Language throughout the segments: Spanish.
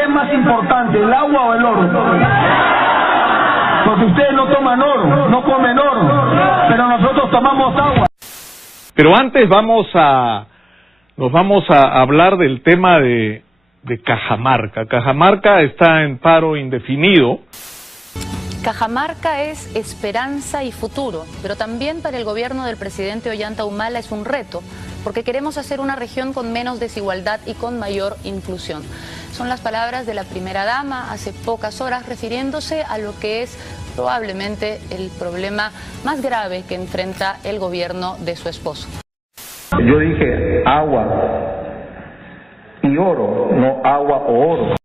¿qué es más importante, el agua o el oro? Porque ustedes no toman oro, no comen oro, pero nosotros tomamos agua. Pero antes nos vamos a hablar del tema de Cajamarca. Cajamarca está en paro indefinido. Cajamarca es esperanza y futuro, pero también para el gobierno del presidente Ollanta Humala es un reto, porque queremos hacer una región con menos desigualdad y con mayor inclusión. Son las palabras de la primera dama hace pocas horas refiriéndose a lo que es probablemente el problema más grave que enfrenta el gobierno de su esposo. Yo dije agua y oro, no agua o oro.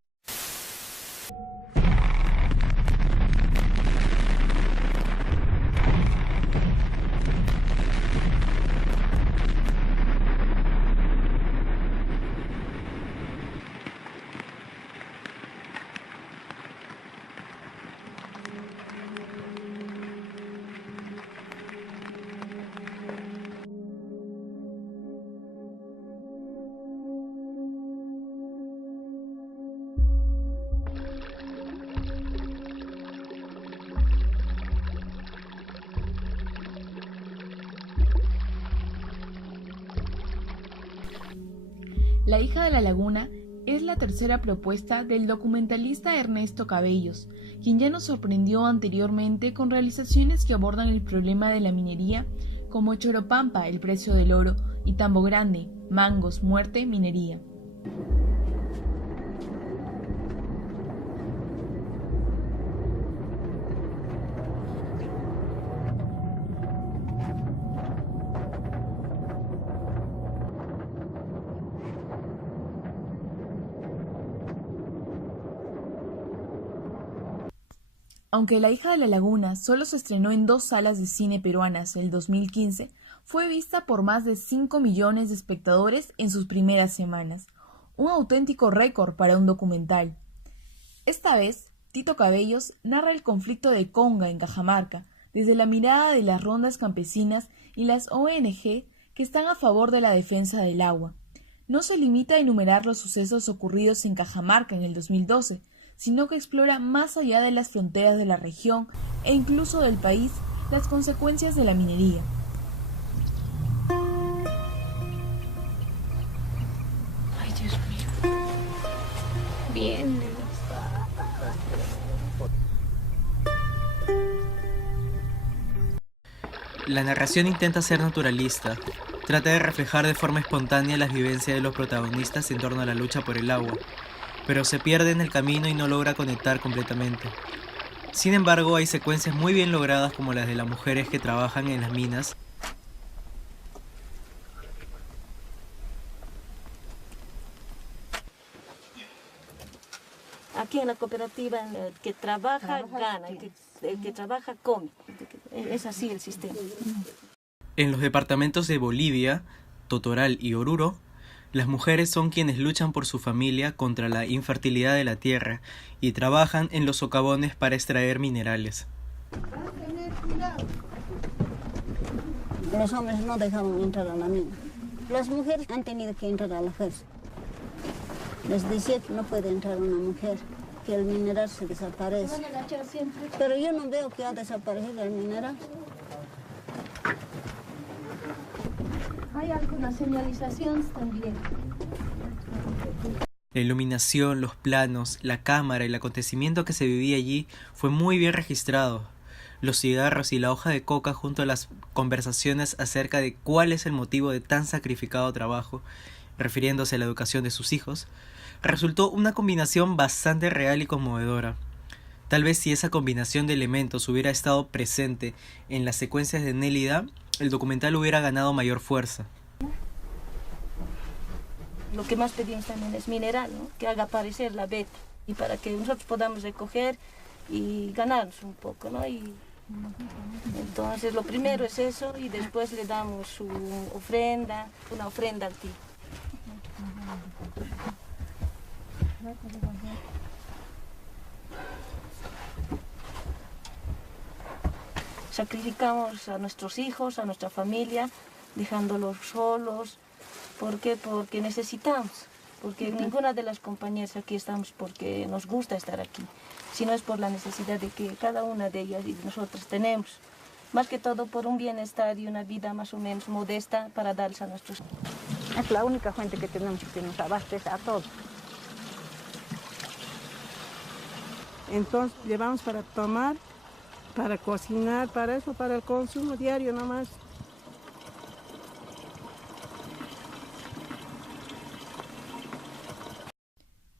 La hija de la laguna es la tercera propuesta del documentalista Ernesto Cabellos, quien ya nos sorprendió anteriormente con realizaciones que abordan el problema de la minería, como Choropampa, el precio del oro, y Tambo Grande, mangos, muerte, minería. Aunque La hija de la laguna solo se estrenó en 2 salas de cine peruanas en el 2015, fue vista por más de 5 millones de espectadores en sus primeras semanas, un auténtico récord para un documental. Esta vez, Tito Cabellos narra el conflicto de Conga en Cajamarca, desde la mirada de las rondas campesinas y las ONG que están a favor de la defensa del agua. No se limita a enumerar los sucesos ocurridos en Cajamarca en el 2012, sino que explora más allá de las fronteras de la región e incluso del país las consecuencias de la minería. Ay, Dios mío. Bien. La narración intenta ser naturalista, trata de reflejar de forma espontánea las vivencias de los protagonistas en torno a la lucha por el agua, pero se pierde en el camino y no logra conectar completamente. Sin embargo, hay secuencias muy bien logradas como las de las mujeres que trabajan en las minas. Aquí en la cooperativa, el que trabaja gana, el que trabaja come. Es así el sistema. En los departamentos de Bolivia, Totoral y Oruro, las mujeres son quienes luchan por su familia contra la infertilidad de la tierra y trabajan en los socavones para extraer minerales. Los hombres no dejaban entrar a la mina. Las mujeres han tenido que entrar a la fuerza. Les decía que no puede entrar una mujer, que el mineral se desaparece. Pero yo no veo que ha desaparecido el mineral. Hay algunas señalizaciones también. La iluminación, los planos, la cámara y el acontecimiento que se vivía allí fue muy bien registrado. Los cigarros y la hoja de coca junto a las conversaciones acerca de cuál es el motivo de tan sacrificado trabajo, refiriéndose a la educación de sus hijos, resultó una combinación bastante real y conmovedora. Tal vez si esa combinación de elementos hubiera estado presente en las secuencias de Nélida, el documental hubiera ganado mayor fuerza. Lo que más pedimos también es mineral, ¿no? Que haga aparecer la beta y para que nosotros podamos recoger y ganarnos un poco, ¿no? Y entonces lo primero es eso y después le damos su ofrenda, una ofrenda al tío. Sacrificamos a nuestros hijos, a nuestra familia, dejándolos solos. ¿Por qué? Porque necesitamos, porque ninguna de las compañeras aquí estamos porque nos gusta estar aquí, sino es por la necesidad de que cada una de ellas y de nosotros tenemos, más que todo por un bienestar y una vida más o menos modesta para darles a nuestros. Es la única fuente que tenemos que nos abastece a todos. Entonces llevamos para tomar, para cocinar, para eso, para el consumo diario nomás.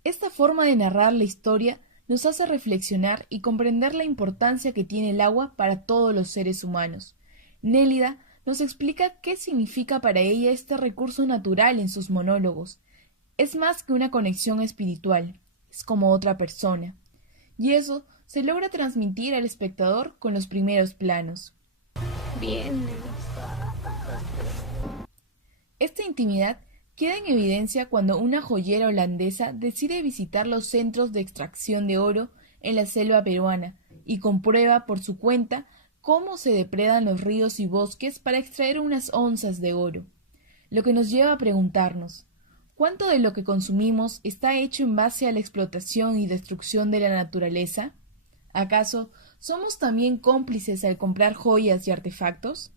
Esta forma de narrar la historia nos hace reflexionar y comprender la importancia que tiene el agua para todos los seres humanos. Nélida nos explica qué significa para ella este recurso natural en sus monólogos. Es más que una conexión espiritual, es como otra persona. Y eso se logra transmitir al espectador con los primeros planos. Bien. Esta intimidad queda en evidencia cuando una joyera holandesa decide visitar los centros de extracción de oro en la selva peruana y comprueba por su cuenta cómo se depredan los ríos y bosques para extraer unas onzas de oro. Lo que nos lleva a preguntarnos, ¿cuánto de lo que consumimos está hecho en base a la explotación y destrucción de la naturaleza? ¿Acaso somos también cómplices al comprar joyas y artefactos?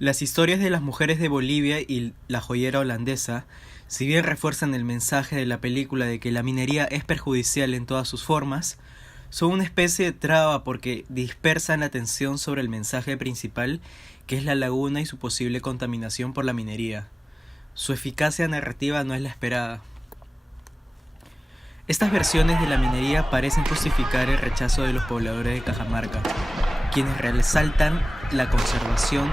Las historias de las mujeres de Bolivia y la joyera holandesa, si bien refuerzan el mensaje de la película de que la minería es perjudicial en todas sus formas, son una especie de traba porque dispersan la atención sobre el mensaje principal, que es la laguna y su posible contaminación por la minería. Su eficacia narrativa no es la esperada. Estas versiones de la minería parecen justificar el rechazo de los pobladores de Cajamarca, quienes resaltan la conservación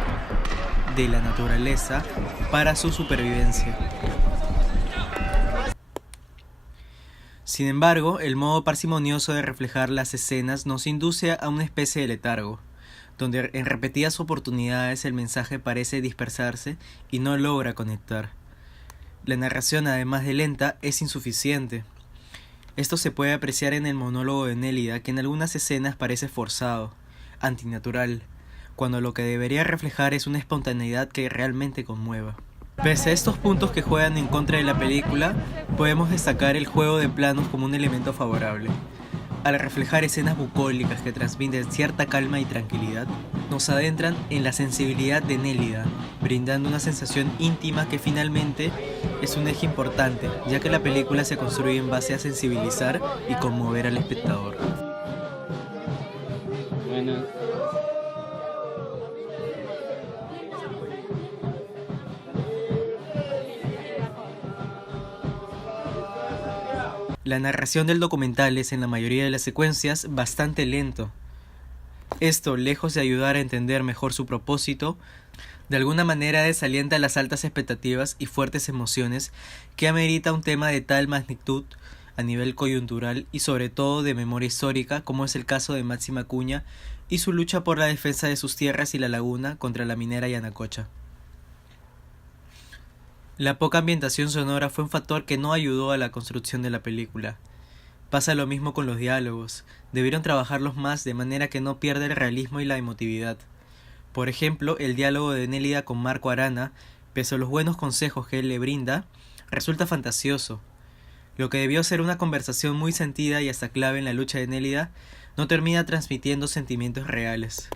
de la naturaleza para su supervivencia. Sin embargo, el modo parsimonioso de reflejar las escenas nos induce a una especie de letargo, donde en repetidas oportunidades el mensaje parece dispersarse y no logra conectar. La narración, además de lenta, es insuficiente. Esto se puede apreciar en el monólogo de Nélida, que en algunas escenas parece forzado, antinatural, cuando lo que debería reflejar es una espontaneidad que realmente conmueva. Pese a estos puntos que juegan en contra de la película, podemos destacar el juego de planos como un elemento favorable. Al reflejar escenas bucólicas que transmiten cierta calma y tranquilidad, nos adentran en la sensibilidad de Nélida, brindando una sensación íntima que finalmente es un eje importante, ya que la película se construye en base a sensibilizar y conmover al espectador. La narración del documental es en la mayoría de las secuencias bastante lento. Esto, lejos de ayudar a entender mejor su propósito, de alguna manera desalienta las altas expectativas y fuertes emociones que amerita un tema de tal magnitud a nivel coyuntural y sobre todo de memoria histórica, como es el caso de Máximo Acuña y su lucha por la defensa de sus tierras y la laguna contra la minera Yanacocha. La poca ambientación sonora fue un factor que no ayudó a la construcción de la película. Pasa lo mismo con los diálogos, debieron trabajarlos más de manera que no pierda el realismo y la emotividad. Por ejemplo, el diálogo de Nélida con Marco Arana, pese a los buenos consejos que él le brinda, resulta fantasioso. Lo que debió ser una conversación muy sentida y hasta clave en la lucha de Nélida, no termina transmitiendo sentimientos reales.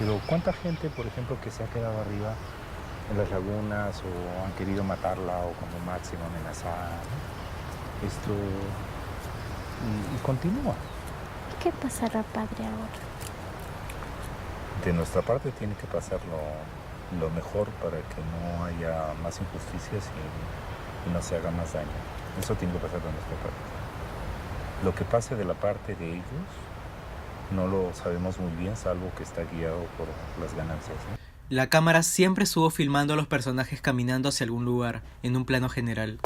Pero ¿cuánta gente, por ejemplo, que se ha quedado arriba en las lagunas o han querido matarla o como máximo amenazada, ¿no? Y continúa? ¿Qué pasará, padre, ahora? De nuestra parte tiene que pasar lo mejor para que no haya más injusticias y no se haga más daño. Eso tiene que pasar de nuestra parte. Lo que pase de la parte de ellos no lo sabemos muy bien, salvo que está guiado por las ganancias, ¿no? La cámara siempre estuvo filmando a los personajes caminando hacia algún lugar, en un plano general.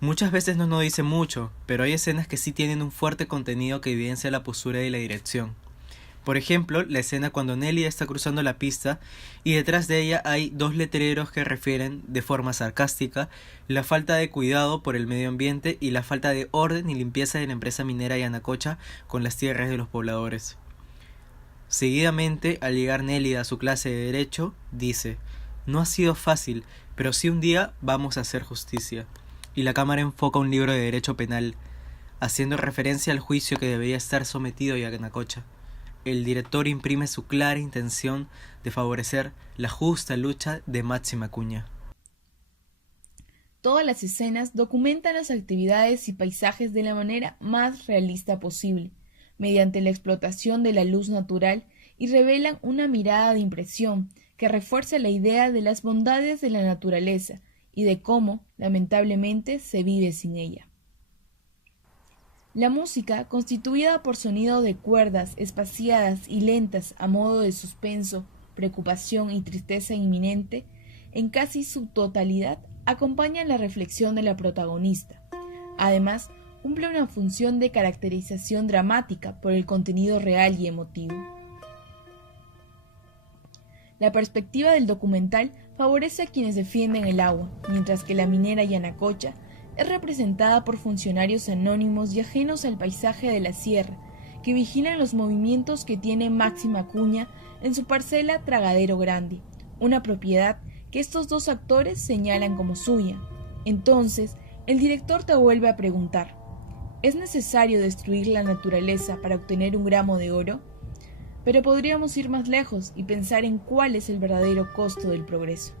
Muchas veces no nos dice mucho, pero hay escenas que sí tienen un fuerte contenido que evidencia la postura y la dirección. Por ejemplo, la escena cuando Nélida está cruzando la pista y detrás de ella hay dos letreros que refieren, de forma sarcástica, la falta de cuidado por el medio ambiente y la falta de orden y limpieza de la empresa minera Yanacocha con las tierras de los pobladores. Seguidamente, al llegar Nélida a su clase de Derecho, dice: No ha sido fácil, pero sí un día vamos a hacer justicia. Y la cámara enfoca un libro de derecho penal, haciendo referencia al juicio que debería estar sometido a Yanacocha. El director imprime su clara intención de favorecer la justa lucha de Máxima Acuña. Todas las escenas documentan las actividades y paisajes de la manera más realista posible, mediante la explotación de la luz natural, y revelan una mirada de impresión que refuerza la idea de las bondades de la naturaleza y de cómo, lamentablemente, se vive sin ella. La música, constituida por sonido de cuerdas espaciadas y lentas a modo de suspenso, preocupación y tristeza inminente, en casi su totalidad acompaña la reflexión de la protagonista. Además, cumple una función de caracterización dramática por el contenido real y emotivo. La perspectiva del documental favorece a quienes defienden el agua, mientras que la minera Yanacocha es representada por funcionarios anónimos y ajenos al paisaje de la sierra, que vigilan los movimientos que tiene Máxima Acuña en su parcela Tragadero Grande, una propiedad que estos dos actores señalan como suya. Entonces, el director te vuelve a preguntar: ¿es necesario destruir la naturaleza para obtener un gramo de oro? Pero podríamos ir más lejos y pensar en cuál es el verdadero costo del progreso.